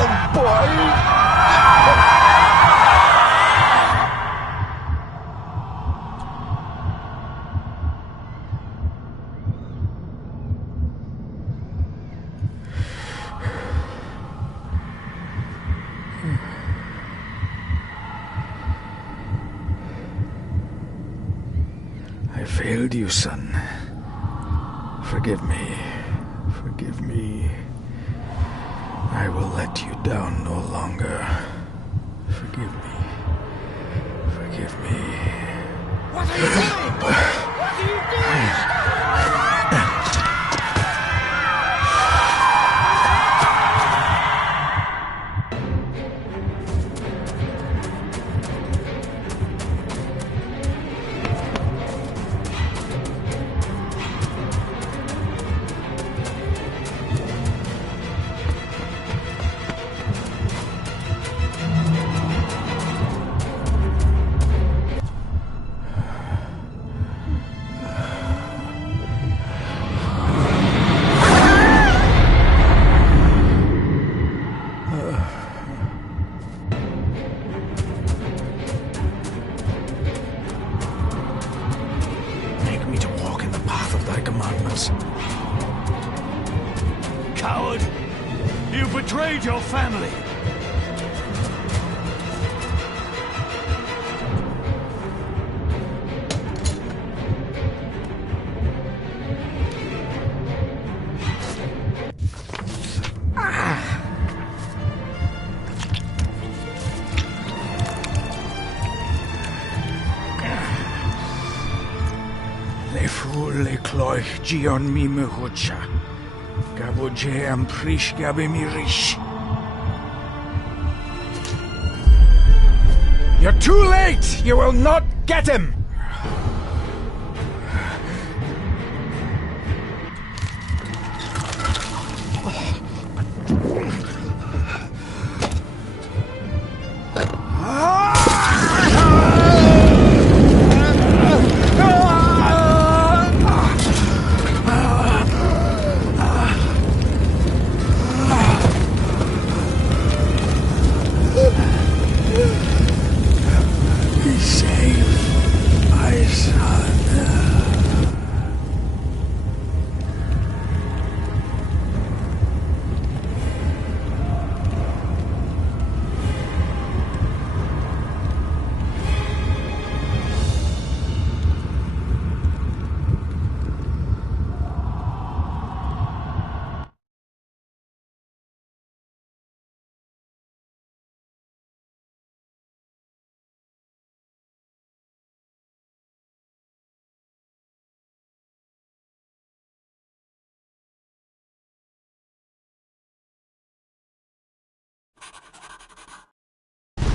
little boy. I failed you, son. Forgive me. Forgive me. I will let you down no longer. Forgive me. Forgive me. What are you doing? What are you doing? Coward! You betrayed your family! Le fu le cloich gion mi mehucha. Gaboje am prish gabe mi rish. You're too late! You will not get him!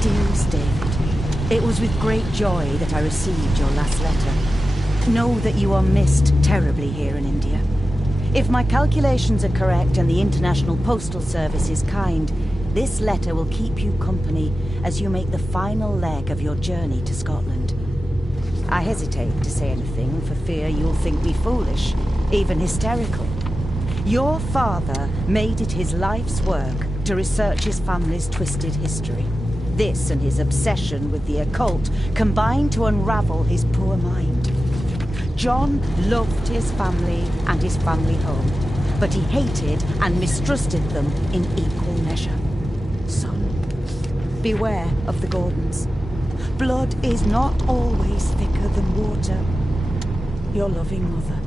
Dearest David, it was with great joy that I received your last letter. Know that you are missed terribly here in India. If my calculations are correct and the International Postal Service is kind, this letter will keep you company as you make the final leg of your journey to Scotland. I hesitate to say anything for fear you'll think me foolish, even hysterical. Your father made it his life's work to research his family's twisted history. This and his obsession with the occult combined to unravel his poor mind. John loved his family and his family home, but he hated and mistrusted them in equal measure. Son, beware of the Gordons. Blood is not always thicker than water. Your loving mother.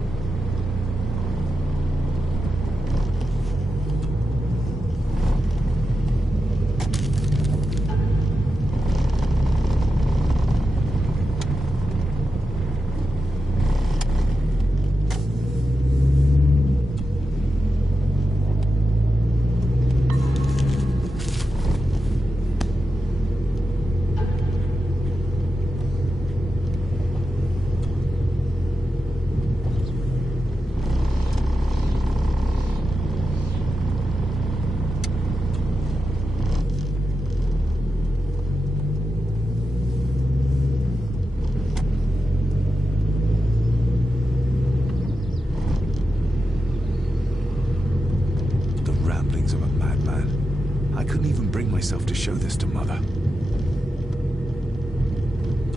I couldn't even bring myself to show this to Mother.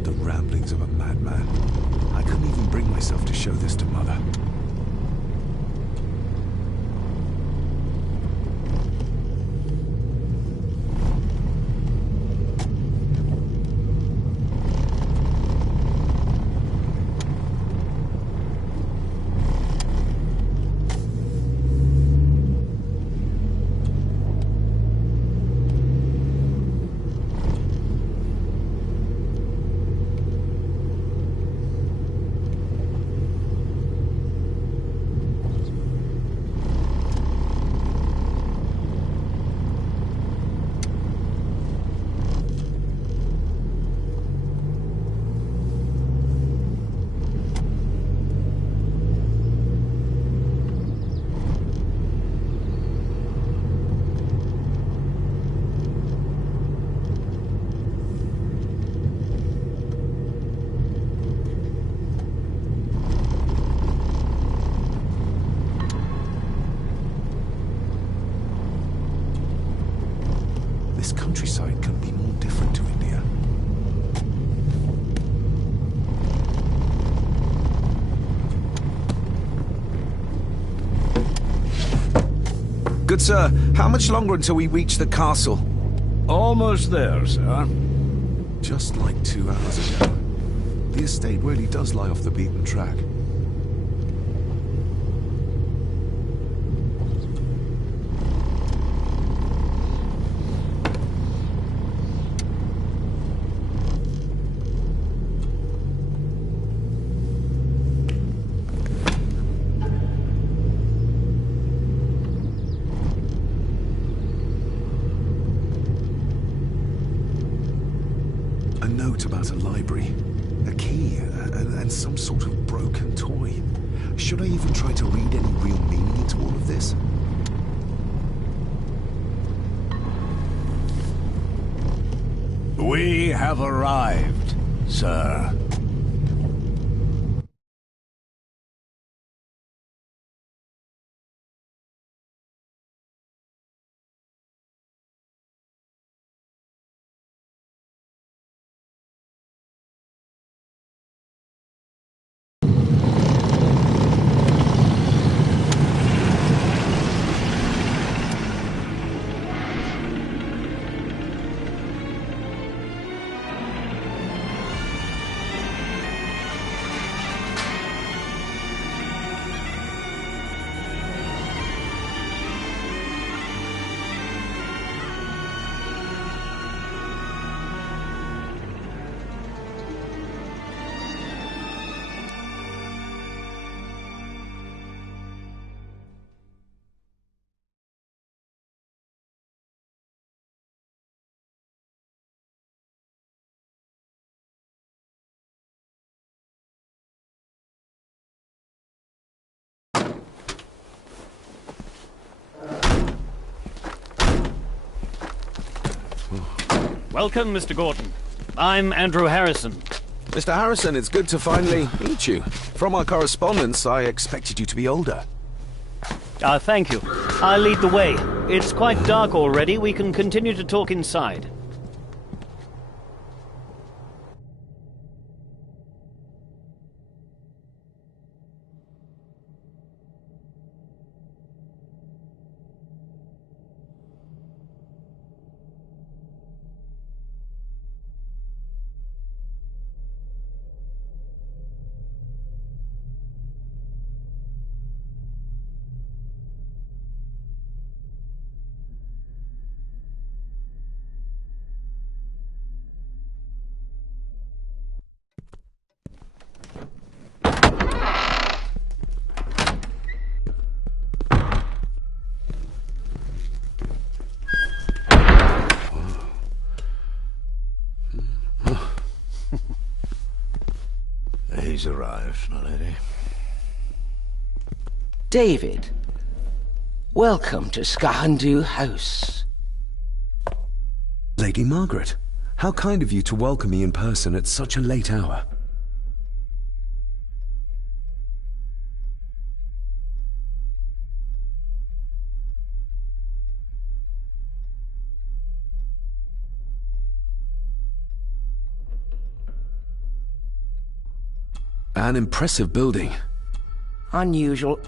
The ramblings of a madman. I couldn't even bring myself to show this to Mother. This countryside couldn't be more different to India. Good sir, how much longer until we reach the castle? Almost there, sir. Just like 2 hours ago. The estate really does lie off the beaten track. A note about a library, a key, and some sort of broken toy. Should I even try to read any real meaning into all of this? We have arrived, sir. Welcome, Mr. Gordon. I'm Andrew Harrison. Mr. Harrison, it's good to finally meet you. From our correspondence, I expected you to be older. Thank you. I'll lead the way. It's quite dark already. We can continue to talk inside. He's arrived, my lady. David, welcome to Skahandu House. Lady Margaret, how kind of you to welcome me in person at such a late hour. An impressive building. Unusual.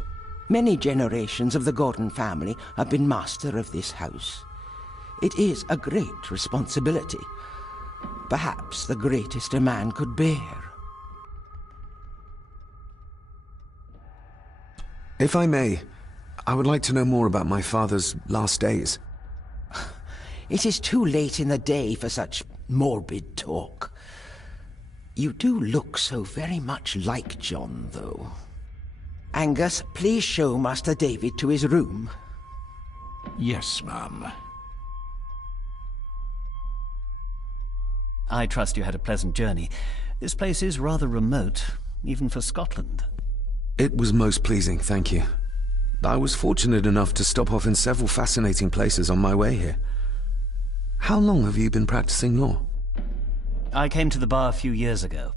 Many generations of the Gordon family have been master of this house. It is a great responsibility. Perhaps the greatest a man could bear. If I may, I would like to know more about my father's last days. It is too late in the day for such morbid talk. You do look so very much like John, though. Angus, please show Master David to his room. Yes, ma'am. I trust you had a pleasant journey. This place is rather remote, even for Scotland. It was most pleasing, thank you. I was fortunate enough to stop off in several fascinating places on my way here. How long have you been practicing law? I came to the bar a few years ago.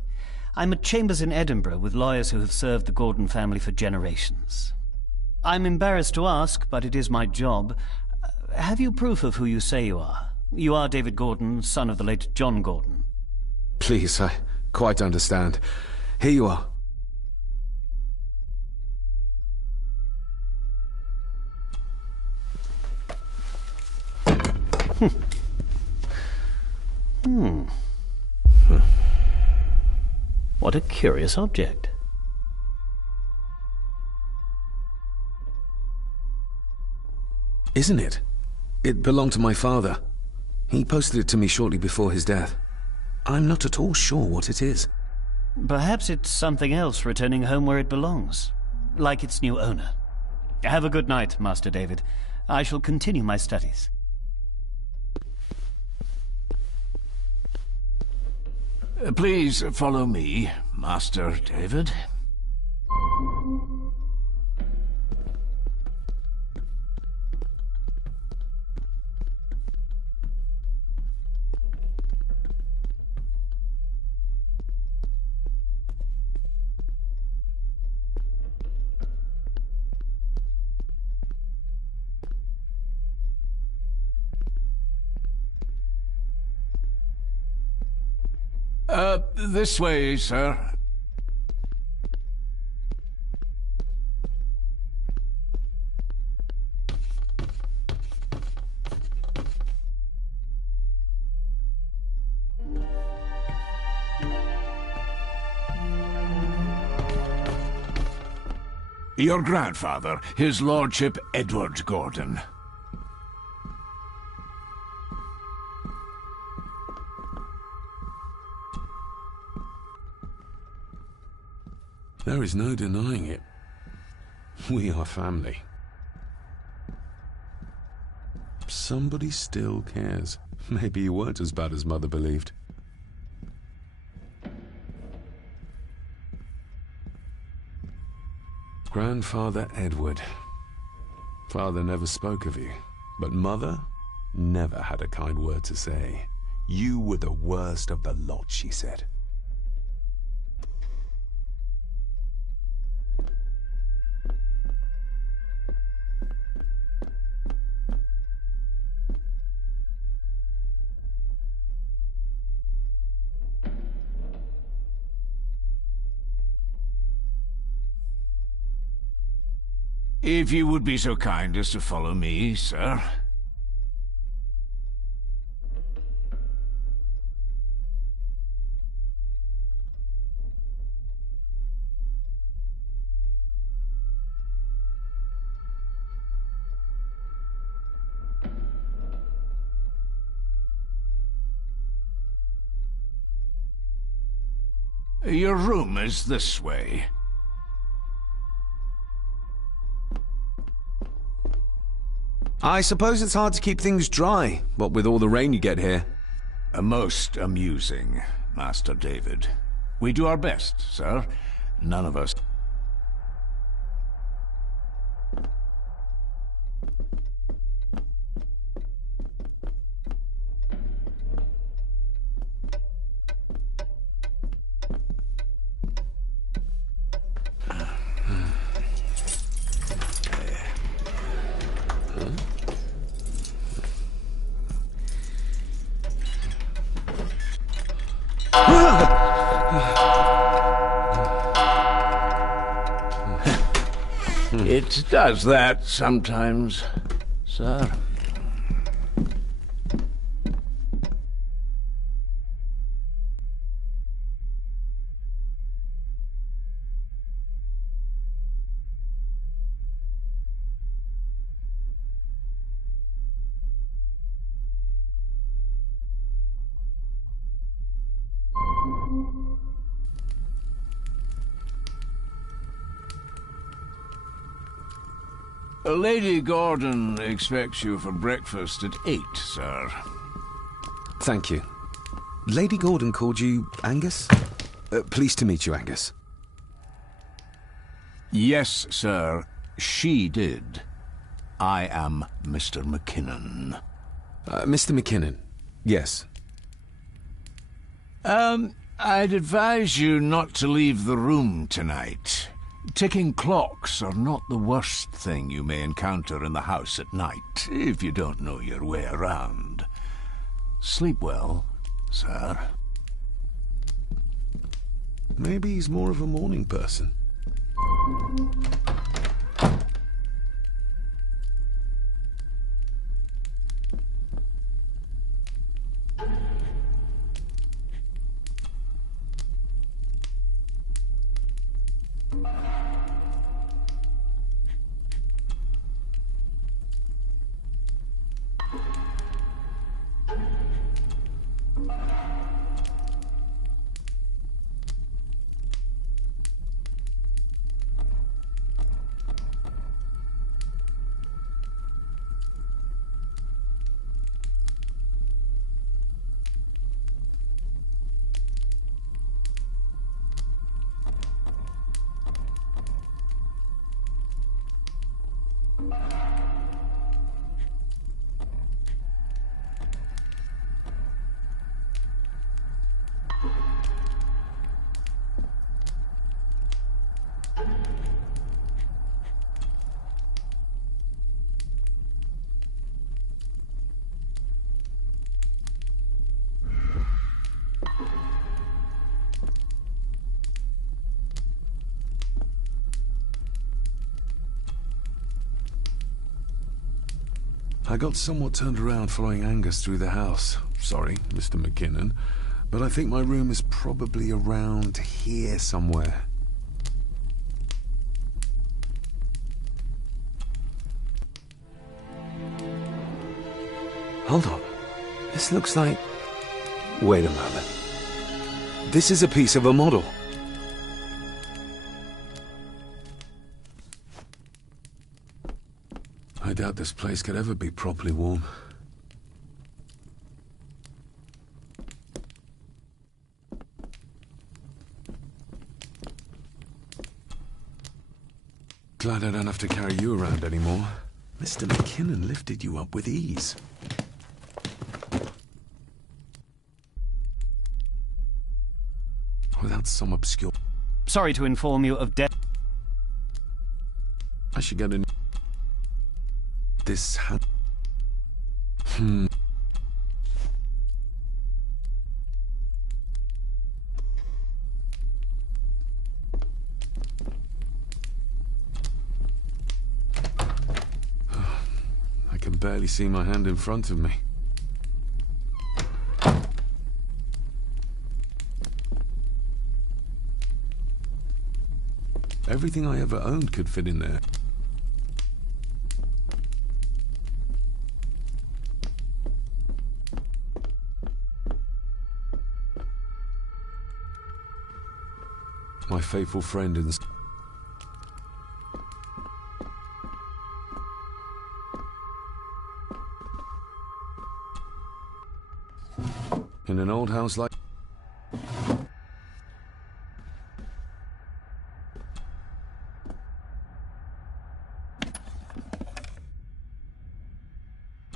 I'm at chambers in Edinburgh with lawyers who have served the Gordon family for generations. I'm embarrassed to ask, but it is my job. Have you proof of who you say you are? You are David Gordon, son of the late John Gordon. Please, I quite understand. Here you are. What a curious object. Isn't it? It belonged to my father. He posted it to me shortly before his death. I'm not at all sure what it is. Perhaps it's something else returning home where it belongs, like its new owner. Have a good night, Master David. I shall continue my studies. Please follow me, Master David. This way, sir. Your grandfather, his lordship Edward Gordon. There is no denying it. We are family. Somebody still cares. Maybe you weren't as bad as Mother believed. Grandfather Edward. Father never spoke of you, but Mother never had a kind word to say. You were the worst of the lot, she said. If you would be so kind as to follow me, sir. Your room is this way. I suppose it's hard to keep things dry, what with all the rain you get here. Most amusing, Master David. We do our best, sir. None of us... It does that sometimes, sir. Lady Gordon expects you for breakfast at 8, sir. Thank you. Lady Gordon called you Angus? Pleased to meet you, Angus. Yes, sir. She did. I am Mr. McKinnon. Mr. McKinnon. Yes. I'd advise you not to leave the room tonight. Ticking clocks are not the worst thing you may encounter in the house at night, if you don't know your way around. Sleep well, sir. Maybe he's more of a morning person. I got somewhat turned around following Angus through the house. Sorry, Mr. McKinnon, but I think my room is probably around here somewhere. Hold on. This looks like... Wait a moment. This is a piece of a model. I doubt this place could ever be properly warm. Glad I don't have to carry you around anymore. Mr. McKinnon lifted you up with ease. Without some obscure... Sorry to inform you of death. I should get a... This hand... I can barely see my hand in front of me. Everything I ever owned could fit in there. My faithful friend in an old house like...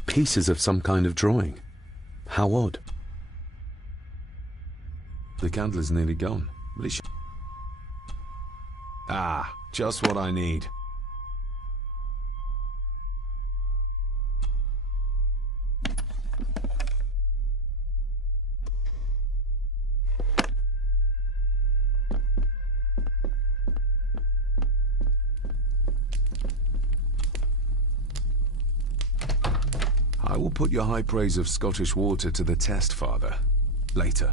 Pieces of some kind of drawing. How odd. The candle is nearly gone, but it should... Ah, just what I need. I will put your high praise of Scottish water to the test, Father. Later.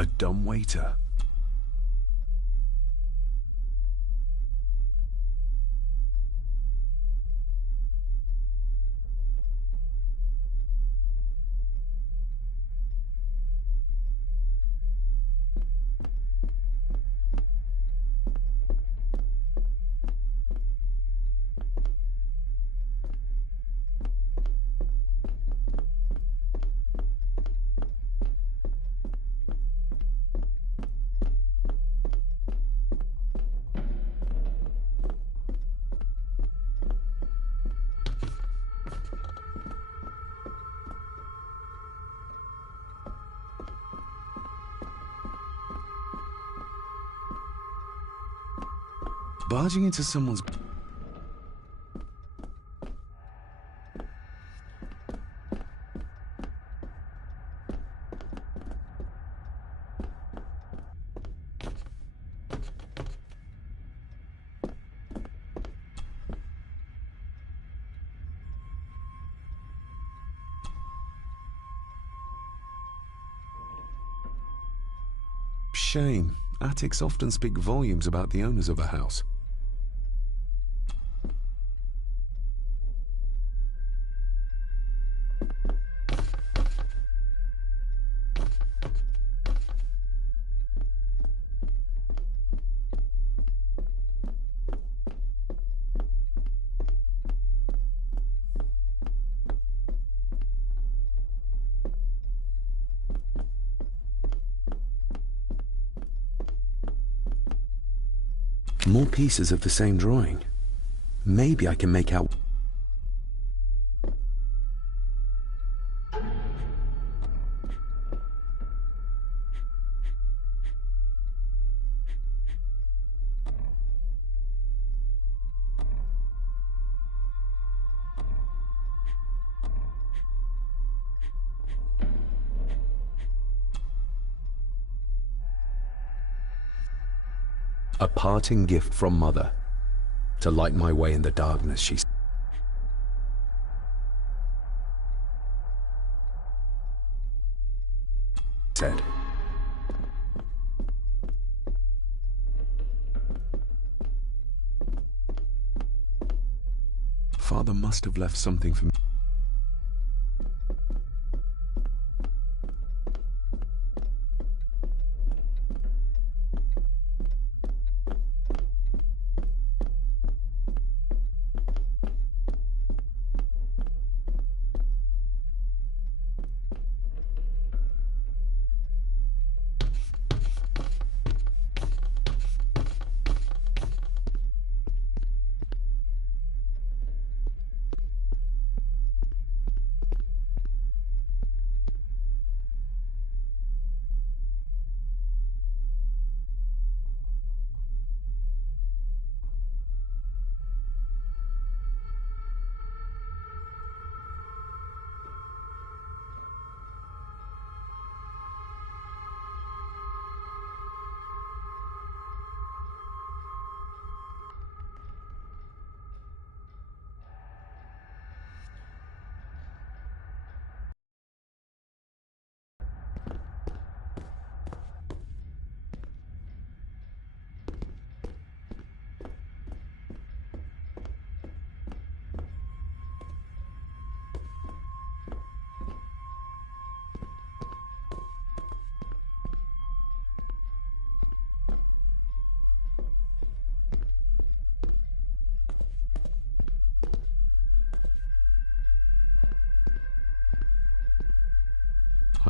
A dumb waiter. Barging into someone's... Shame. Attics often speak volumes about the owners of a house. More pieces of the same drawing. Maybe I can make out... A parting gift from Mother, to light my way in the darkness, she said. Father must have left something for me.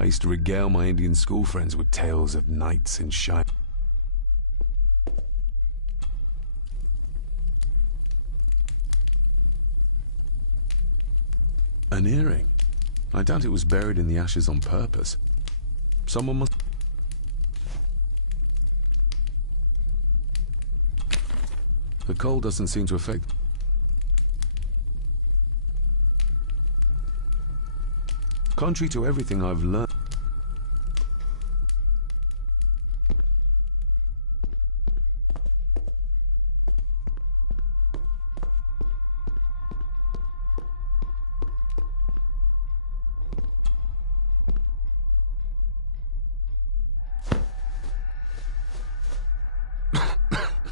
I used to regale my Indian school friends with tales of knights in shine. An earring? I doubt it was buried in the ashes on purpose. Someone must... The cold doesn't seem to affect... Contrary to everything I've learned...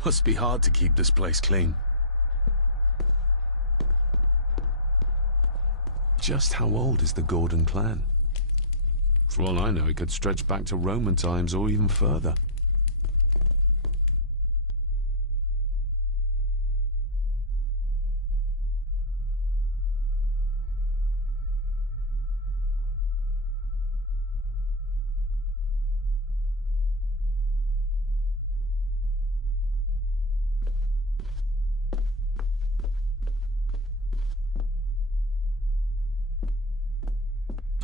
Must be hard to keep this place clean. Just how old is the Gordon clan? For all I know, it could stretch back to Roman times or even further.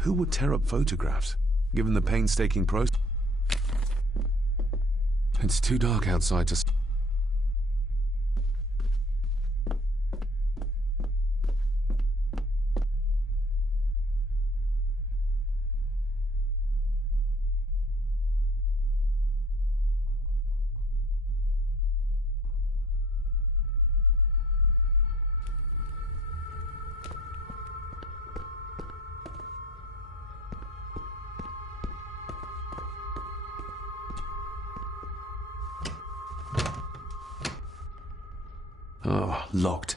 Who would tear up photographs, given the painstaking process? It's too dark outside to... Oh, locked.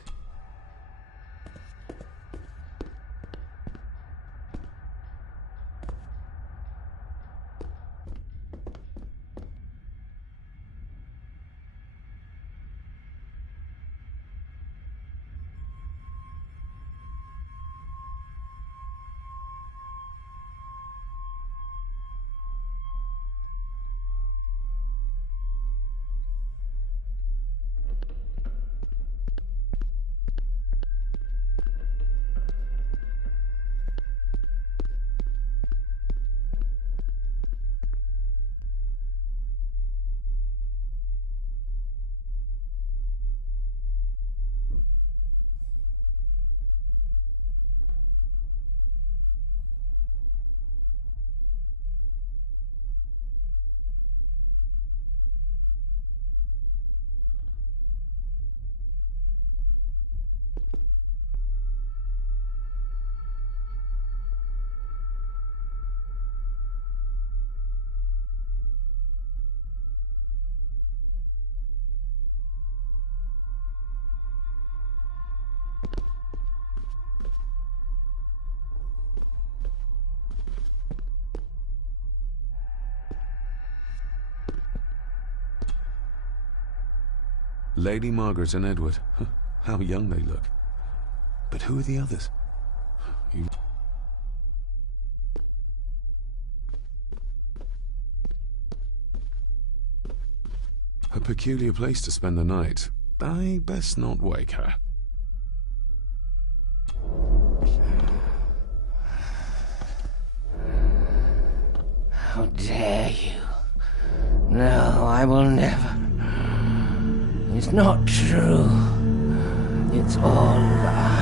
Lady Margaret and Edward. How young they look. But who are the others? A peculiar place to spend the night. I best not wake her. How dare you? No, I will never. It's not true. It's all lies.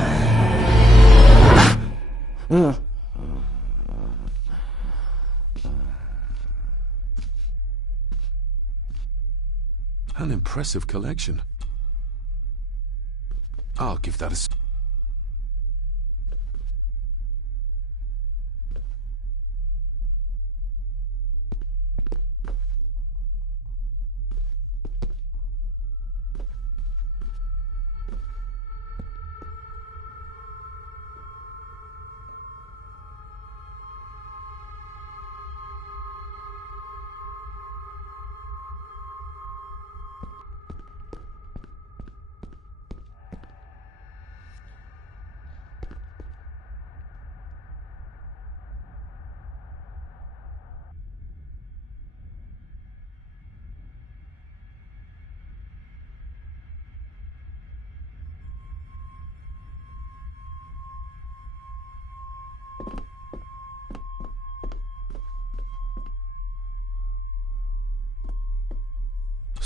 An impressive collection. I'll give that a...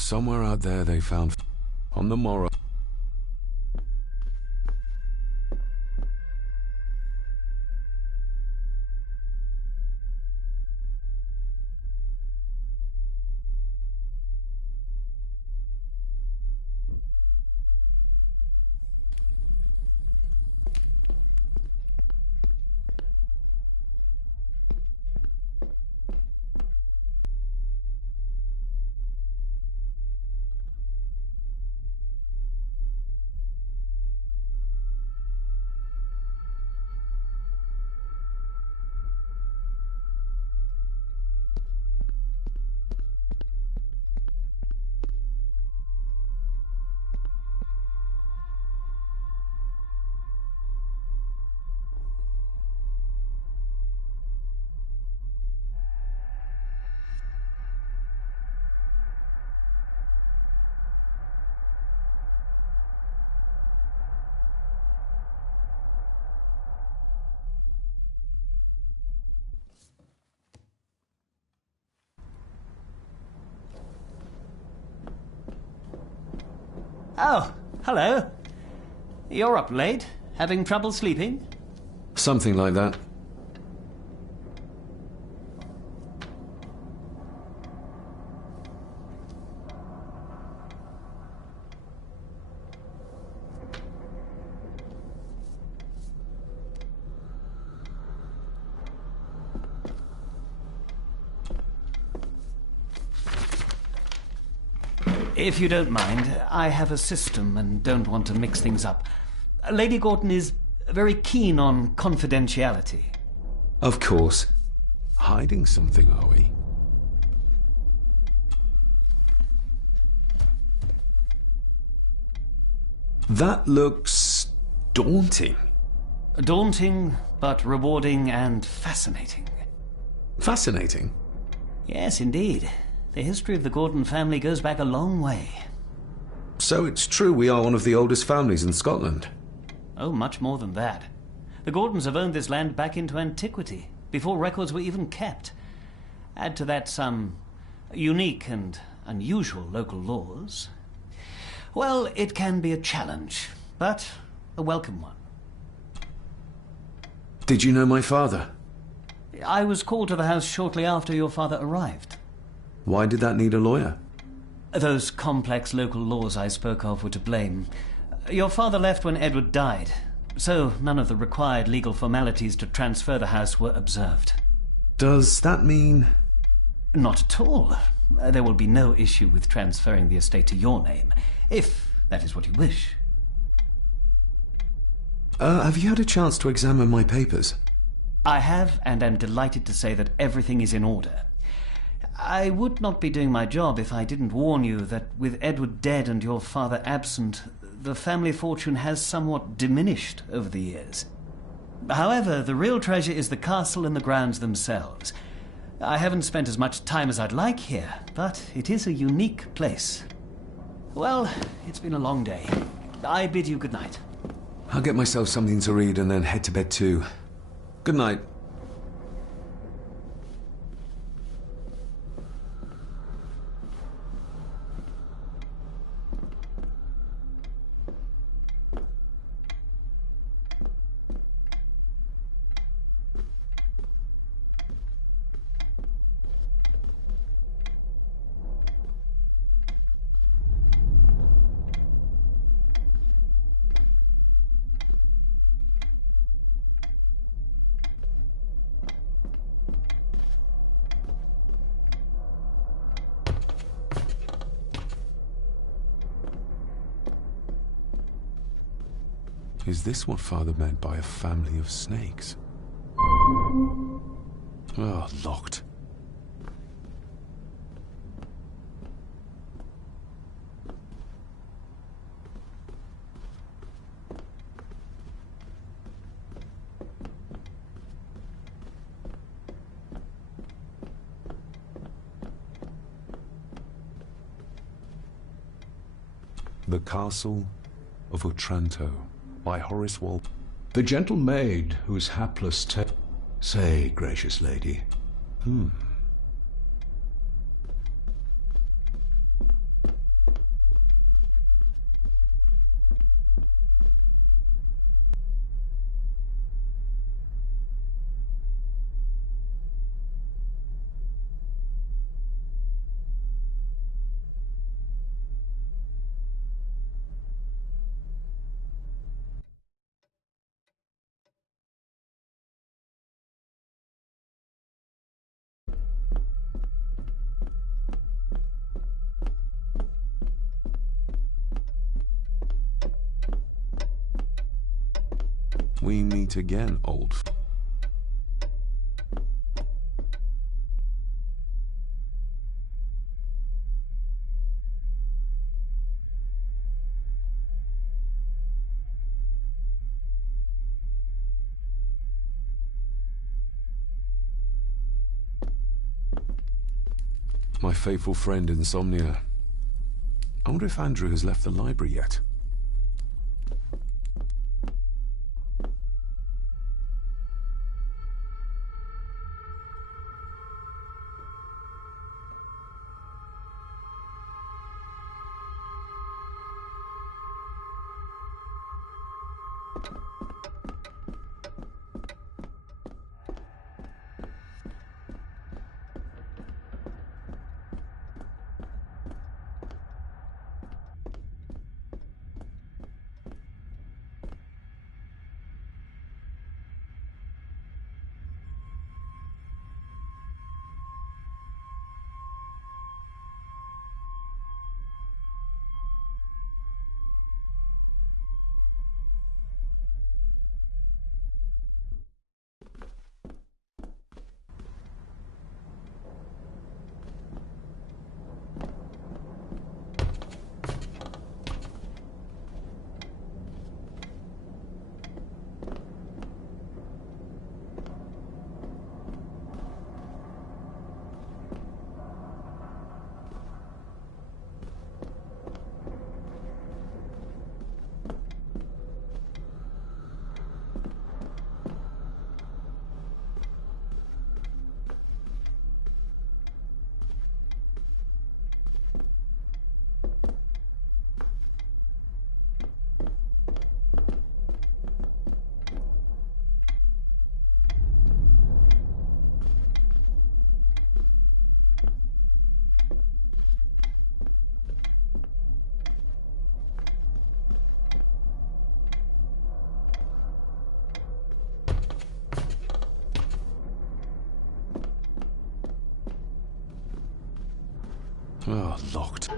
Somewhere out there they found on the morrow. Oh, hello. You're up late? Having trouble sleeping? Something like that. If you don't mind, I have a system and don't want to mix things up. Lady Gordon is very keen on confidentiality. Of course. Hiding something, are we? That looks daunting. Daunting, but rewarding and fascinating. Fascinating? Yes, indeed. The history of the Gordon family goes back a long way. So it's true we are one of the oldest families in Scotland? Oh, much more than that. The Gordons have owned this land back into antiquity, before records were even kept. Add to that some unique and unusual local laws. Well, it can be a challenge, but a welcome one. Did you know my father? I was called to the house shortly after your father arrived. Why did that need a lawyer? Those complex local laws I spoke of were to blame. Your father left when Edward died, so none of the required legal formalities to transfer the house were observed. Does that mean... Not at all. There will be no issue with transferring the estate to your name, if that is what you wish. Have you had a chance to examine my papers? I have, and am delighted to say that everything is in order. I would not be doing my job if I didn't warn you that with Edward dead and your father absent, the family fortune has somewhat diminished over the years. However, the real treasure is the castle and the grounds themselves. I haven't spent as much time as I'd like here, but it is a unique place. Well, it's been a long day. I bid you good night. I'll get myself something to read and then head to bed too. Good night. Is this what Father meant by a family of snakes? Oh, locked. The Castle of Otranto. By Horace Walpole. The gentle maid whose hapless tale... Say, gracious lady. We meet again, old... My faithful friend Insomnia. I wonder if Andrew has left the library yet. Oh, locked.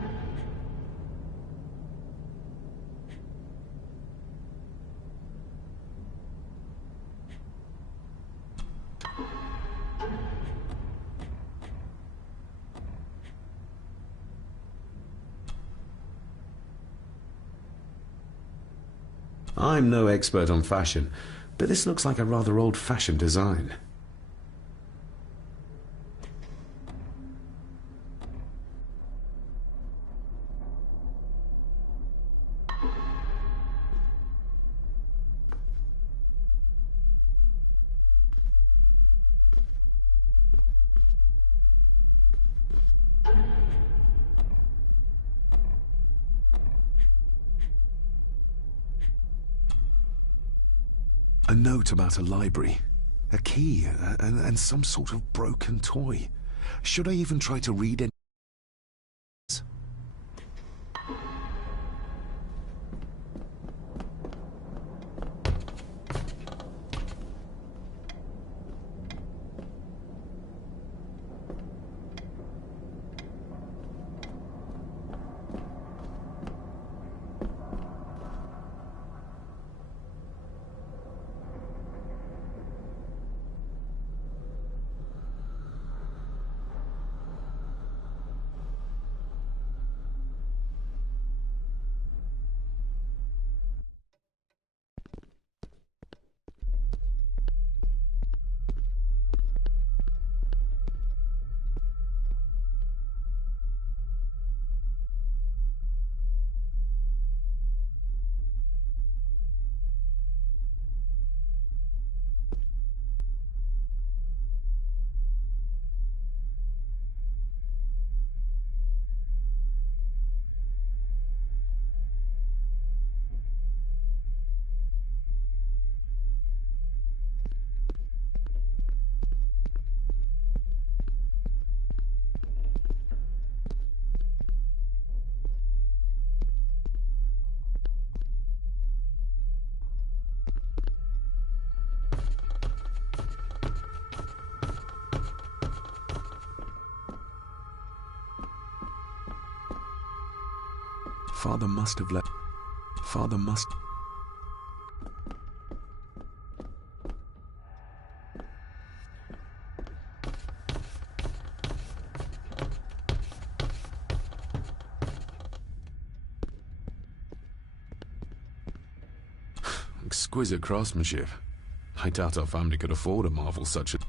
I'm no expert on fashion, but this looks like a rather old-fashioned design. A note about a library, a key, and some sort of broken toy. Should I even try to read any? Father must have left. Father must... Exquisite craftsmanship. I doubt our family could afford a marvel such as...